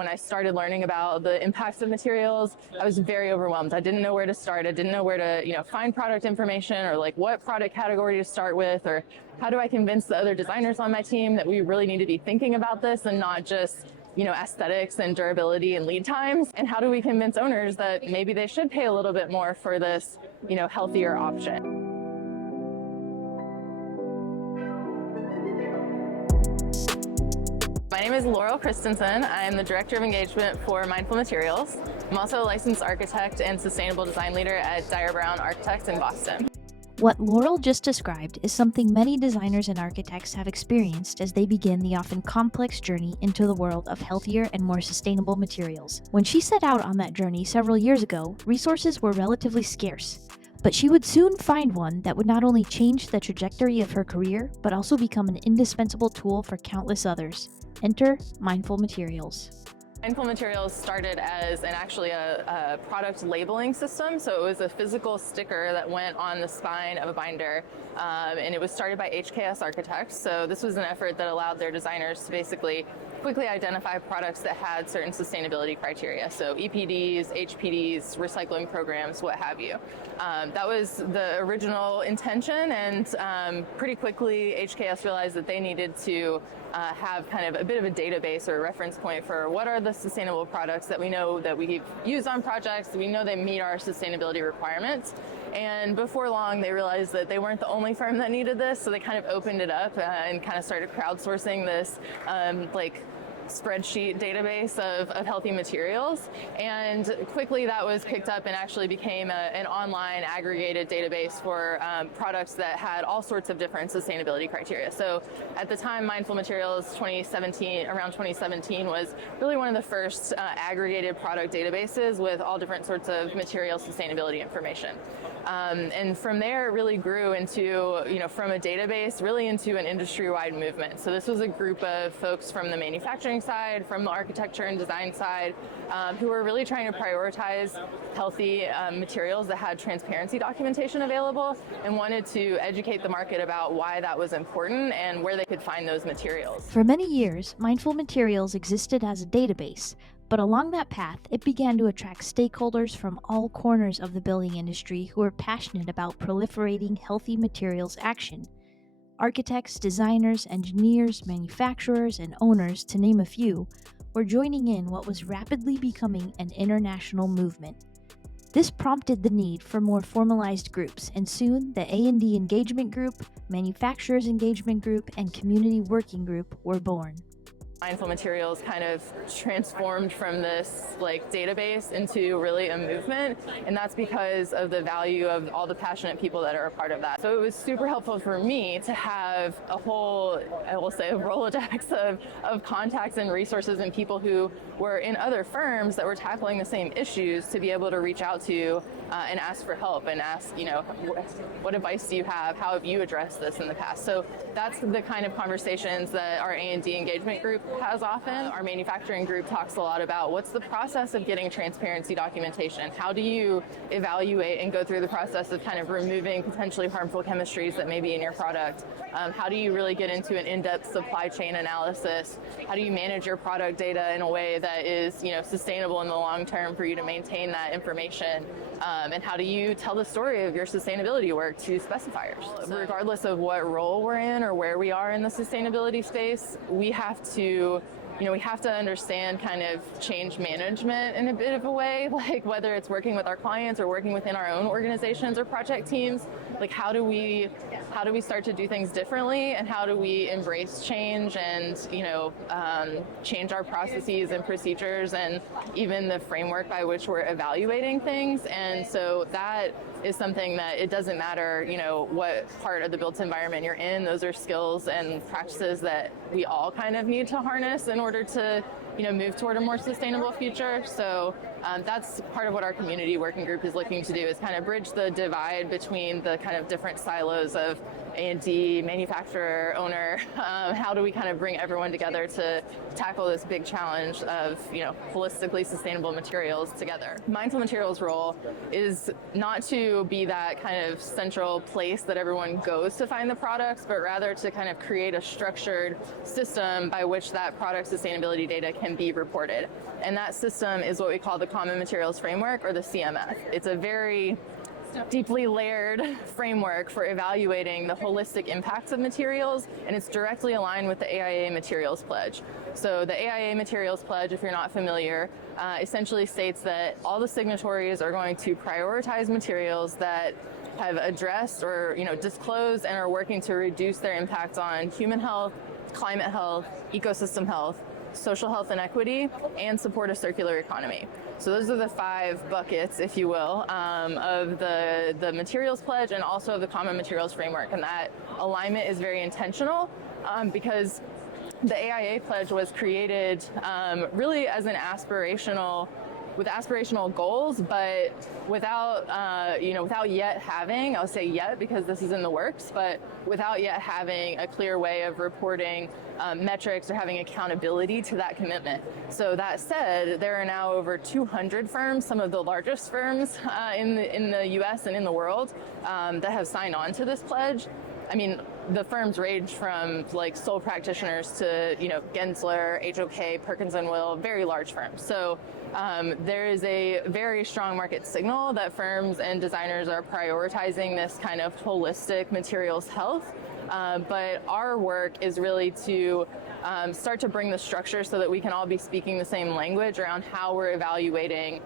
when I started learning about the impacts of materials, I was very overwhelmed. I didn't know where to start. I didn't know where to, find product information, or like what product category to start with, or how do I convince the other designers on my team that we really need to be thinking about this and not just aesthetics and durability and lead times? And how do we convince owners that maybe they should pay a little bit more for this, healthier option? My name is Laurel Christensen. I'm the Director of Engagement for Mindful Materials. I'm also a licensed architect and sustainable design leader at Dyer Brown Architects in Boston. What Laurel just described is something many designers and architects have experienced as they begin the often complex journey into the world of healthier and more sustainable materials. When she set out on that journey several years ago, resources were relatively scarce. But she would soon find one that would not only change the trajectory of her career, but also become an indispensable tool for countless others. Enter Mindful Materials. Mindful Materials started as actually a product labeling system. So it was a physical sticker that went on the spine of a binder, and it was started by HKS Architects. So this was an effort that allowed their designers to basically quickly identify products that had certain sustainability criteria. So EPDs, HPDs, recycling programs, what have you. That was the original intention, and pretty quickly HKS realized that they needed to have kind of a bit of a database or a reference point for what are the sustainable products that we know that we've used on projects, we know they meet our sustainability requirements. And before long, they realized that they weren't the only firm that needed this, so they kind of opened it up and kind of started crowdsourcing this spreadsheet database of healthy materials. And quickly that was picked up and actually became an online aggregated database for products that had all sorts of different sustainability criteria. So at the time, Mindful Materials around 2017 was really one of the first aggregated product databases with all different sorts of material sustainability information. And from there, it really grew into, from a database, really into an industry-wide movement. So this was a group of folks from the manufacturing side, from the architecture and design side, who were really trying to prioritize healthy materials that had transparency documentation available, and wanted to educate the market about why that was important and where they could find those materials. For many years, Mindful Materials existed as a database. But along that path, it began to attract stakeholders from all corners of the building industry who are passionate about proliferating healthy materials action. Architects, designers, engineers, manufacturers, and owners, to name a few, were joining in what was rapidly becoming an international movement. This prompted the need for more formalized groups, and soon the A&D Engagement Group, Manufacturers Engagement Group, and Community Working Group were born. Mindful Materials kind of transformed from this database into really a movement, and that's because of the value of all the passionate people that are a part of that. So it was super helpful for me to have a whole, I will say, a Rolodex of contacts and resources and people who were in other firms that were tackling the same issues to be able to reach out to and ask for help and ask, what advice do you have? How have you addressed this in the past? So that's the kind of conversations that our A&D engagement group has often. Our manufacturing group talks a lot about what's the process of getting transparency documentation. How do you evaluate and go through the process of kind of removing potentially harmful chemistries that may be in your product? How do you really get into an in-depth supply chain analysis? How do you manage your product data in a way that is, sustainable in the long term for you to maintain that information? And how do you tell the story of your sustainability work to specifiers? Regardless of what role we're in or where we are in the sustainability space, we have to understand kind of change management in a bit of a way, whether it's working with our clients or working within our own organizations or project teams, how do we start to do things differently, and how do we embrace change and, change our processes and procedures and even the framework by which we're evaluating things. And so that is something that it doesn't matter, what part of the built environment you're in. Those are skills and practices that we all kind of need to harness in order to, move toward a more sustainable future. So that's part of what our community working group is looking to do, is kind of bridge the divide between the kind of different silos of A&D, manufacturer, owner. How do we kind of bring everyone together to tackle this big challenge of, holistically sustainable materials together? Mindful Materials' role is not to be that kind of central place that everyone goes to find the products, but rather to kind of create a structured system by which that product sustainability data can be reported. And that system is what we call the Common Materials Framework, or the CMF. It's a very deeply layered framework for evaluating the holistic impacts of materials, and it's directly aligned with the AIA Materials Pledge. So the AIA Materials Pledge, if you're not familiar, essentially states that all the signatories are going to prioritize materials that have addressed or disclosed and are working to reduce their impact on human health, climate health, ecosystem health, social health and equity, and support a circular economy. So those are the 5 buckets, if you will, of the Materials Pledge and also of the Common Materials Framework. And that alignment is very intentional because the AIA Pledge was created really as an with aspirational goals, but without yet having, I'll say yet because this is in the works, but without yet having a clear way of reporting metrics or having accountability to that commitment. So that said, there are now over 200 firms, some of the largest firms in the US and in the world that have signed on to this pledge. I mean, the firms range from like sole practitioners to, Gensler, HOK, Perkins & Will, very large firms. So there is a very strong market signal that firms and designers are prioritizing this kind of holistic materials health. But our work is really to start to bring the structure so that we can all be speaking the same language around how we're evaluating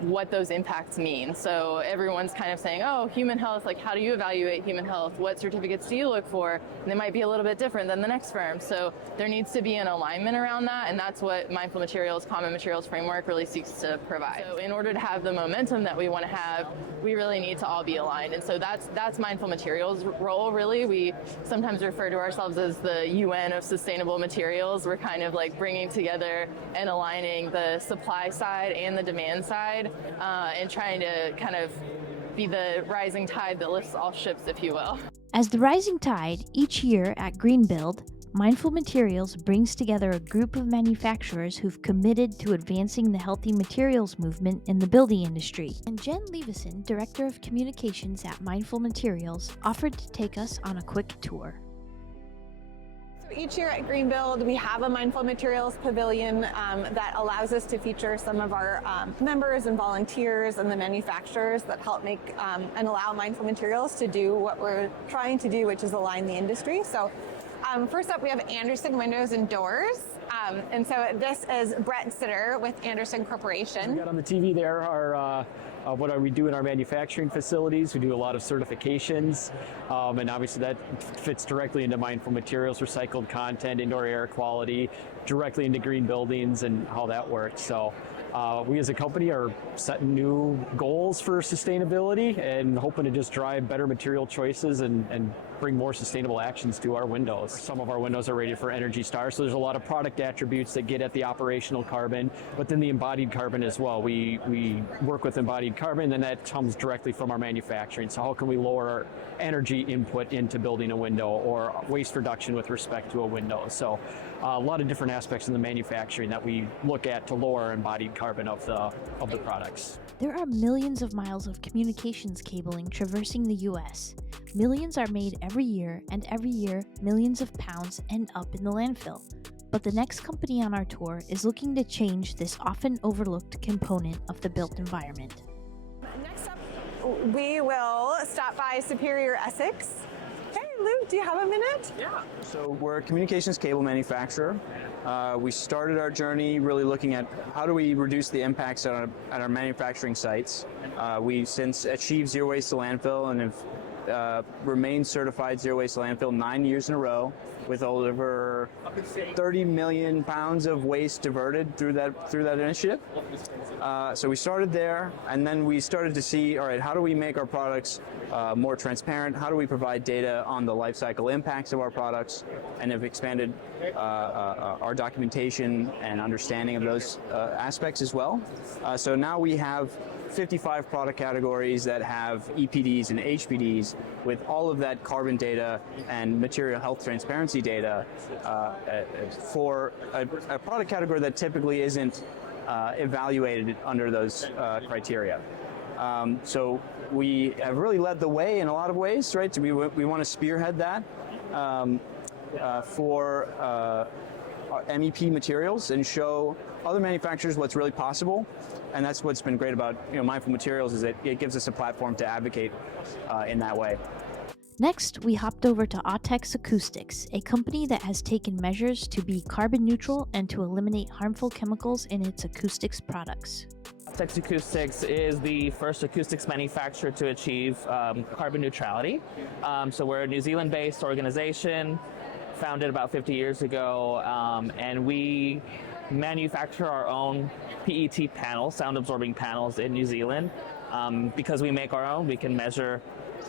what those impacts mean. So everyone's kind of saying, oh, human health, like how do you evaluate human health? What certificates do you look for? And they might be a little bit different than the next firm. So there needs to be an alignment around that, and that's what Mindful Materials, Common Materials Framework really seeks to provide. So in order to have the momentum that we want to have, we really need to all be aligned. And so that's Mindful Materials' role, really. We sometimes refer to ourselves as the UN of sustainable materials. We're kind of like bringing together and aligning the supply side and the demand side and trying to kind of be the rising tide that lifts all ships, if you will. As the rising tide, each year at Greenbuild, Mindful Materials brings together a group of manufacturers who've committed to advancing the healthy materials movement in the building industry. And Jen Leveson, Director of Communications at Mindful Materials, offered to take us on a quick tour. Each year at Greenbuild, we have a Mindful Materials Pavilion that allows us to feature some of our members and volunteers and the manufacturers that help make and allow Mindful Materials to do what we're trying to do, which is align the industry. So first up, we have Andersen Windows and Doors. And so this is Brett Sitter with Andersen Corporation. We got on the TV there are what we do in our manufacturing facilities. We do a lot of certifications, and obviously that fits directly into Mindful Materials, recycled content, indoor air quality, directly into green buildings and how that works. So we as a company are setting new goals for sustainability and hoping to just drive better material choices and bring more sustainable actions to our windows. Some of our windows are rated for Energy Star, so there's a lot of product attributes that get at the operational carbon, but then the embodied carbon as well. We work with embodied carbon, and that comes directly from our manufacturing. So how can we lower our energy input into building a window or waste reduction with respect to a window? So a lot of different aspects in the manufacturing that we look at to lower embodied carbon of the products. There are millions of miles of communications cabling traversing the U.S. Millions are made every year, and every year, millions of pounds end up in the landfill. But the next company on our tour is looking to change this often overlooked component of the built environment. Next up, we will stop by Superior Essex. Hey, Luke, do you have a minute? Yeah. So we're a communications cable manufacturer. We started our journey really looking at how do we reduce the impacts at our manufacturing sites. We've since achieved zero waste to landfill and have remained certified zero waste to landfill 9 years in a row, with over 30 million pounds of waste diverted through that initiative. So we started there, and then we started to see, all right, how do we make our products more transparent? How do we provide data on the life cycle impacts of our products? And have expanded our documentation and understanding of those aspects as well. So now we have 55 product categories that have EPDs and HPDs manufacturers with all of that carbon data and material health transparency data for a product category that typically isn't evaluated under those criteria. So we have really led the way in a lot of ways, right? So we want to spearhead that for MEP materials and show other manufacturers what's really possible. And that's what's been great about Mindful Materials, is that it gives us a platform to advocate in that way. Next, we hopped over to Autex Acoustics, a company that has taken measures to be carbon neutral and to eliminate harmful chemicals in its acoustics products. Autex Acoustics is the first acoustics manufacturer to achieve carbon neutrality. So we're a New Zealand-based organization, founded about 50 years ago, and we manufacture our own PET panels, sound-absorbing panels in New Zealand. Because we make our own, we can measure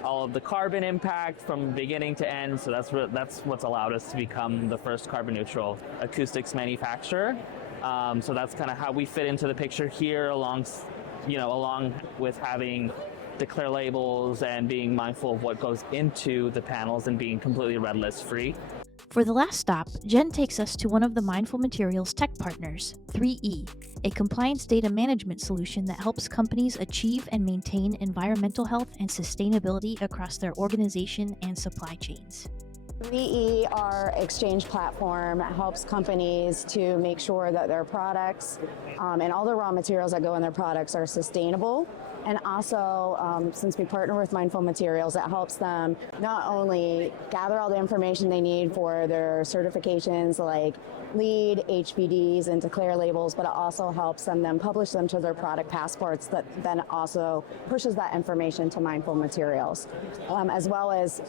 all of the carbon impact from beginning to end, so that's what's allowed us to become the first carbon neutral acoustics manufacturer. So that's kind of how we fit into the picture here, along with having declare labels and being mindful of what goes into the panels and being completely red list free. For the last stop, Jen takes us to one of the Mindful Materials tech partners, 3E, a compliance data management solution that helps companies achieve and maintain environmental health and sustainability across their organization and supply chains. 3E, our exchange platform, helps companies to make sure that their products and all the raw materials that go in their products are sustainable. And also, since we partner with Mindful Materials, it helps them not only gather all the information they need for their certifications like LEED, HBDs, and declare labels, but it also helps them then publish them to their product passports that then also pushes that information to Mindful Materials. As well as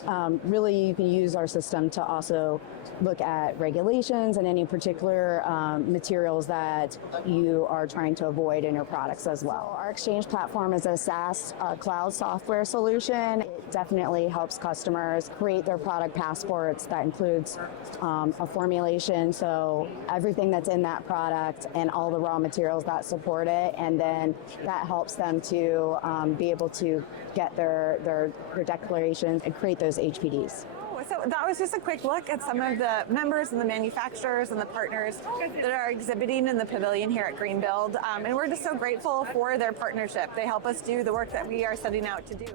really you can use our system to also look at regulations and any particular materials that you are trying to avoid in your products as well. Our exchange platform is a SaaS cloud software solution. It definitely helps customers create their product passports. That includes a formulation, so everything that's in that product and all the raw materials that support it, and then that helps them to be able to get their declarations and create those HPDs. So that was just a quick look at some of the members and the manufacturers and the partners that are exhibiting in the pavilion here at Greenbuild. And we're just so grateful for their partnership. They help us do the work that we are setting out to do.